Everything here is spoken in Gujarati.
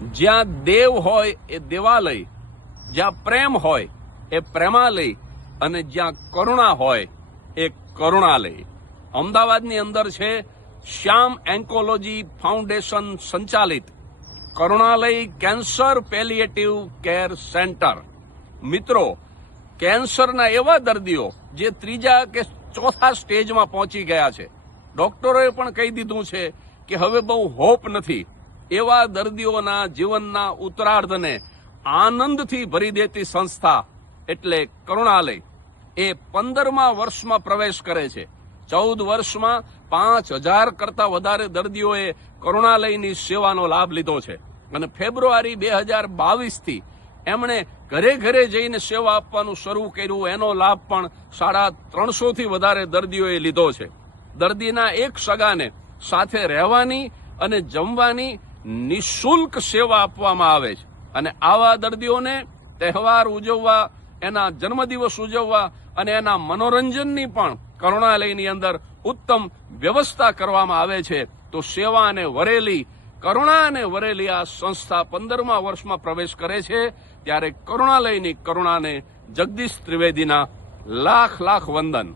જ્યાં દેવ હોય એ દેવાલય, જ્યાં પ્રેમ હોય એ પ્રેમાલય અને જ્યાં કરુણા હોય એ કરુણાલય. અમદાવાદની અંદર છે શ્યામ એન્કોલોજી ફાઉન્ડેશન સંચાલિત કરુણાલય કેન્સર પેલિએટિવ કેર સેન્ટર. મિત્રો, કેન્સરના એવા દર્દીઓ જે ત્રીજા કે ચોથા સ્ટેજમાં પહોંચી ગયા છે, ડોક્ટરોએ પણ કહી દીધું છે કે હવે બહુ હોપ નથી, એવા દર્દીઓના જીવનના ઉત્તરાર્ધને આનંદથી ભરી દેતી સંસ્થા એટલે કરુણાલય. એ 15મા વર્ષમાં પ્રવેશ કરે છે. 14 વર્ષમાં 5000 કરતા વધારે દર્દીઓએ કરુણાલયની સેવાનો લાભ લીધો છે અને ફેબ્રુઆરી 2022થી એમણે ઘરે ઘરે જઈને સેવા આપવાનું શરૂ કર્યું. એનો લાભ પણ 350થી વધારે દર્દીઓએ લીધો છે. દર્દીના એક સગાને સાથે રહેવાની અને જમવાની નિઃશુલ્ક સેવા આપવામાં આવે છે અને આવા દર્દીઓને તહેવાર ઉજવવા, એના જન્મદિવસ ઉજવવા અને એના મનોરંજનની પણ કરુણાલયની અંદર ઉત્તમ વ્યવસ્થા કરવામાં આવે છે. તો સેવા અને વરેલી, કરુણા અને વરેલી આ સંસ્થા 15મા વર્ષમાં પ્રવેશ કરે છે. ત્યારે કરુણાલયની કરુણાને જગદીશ ત્રિવેદીના લાખ લાખ વંદન.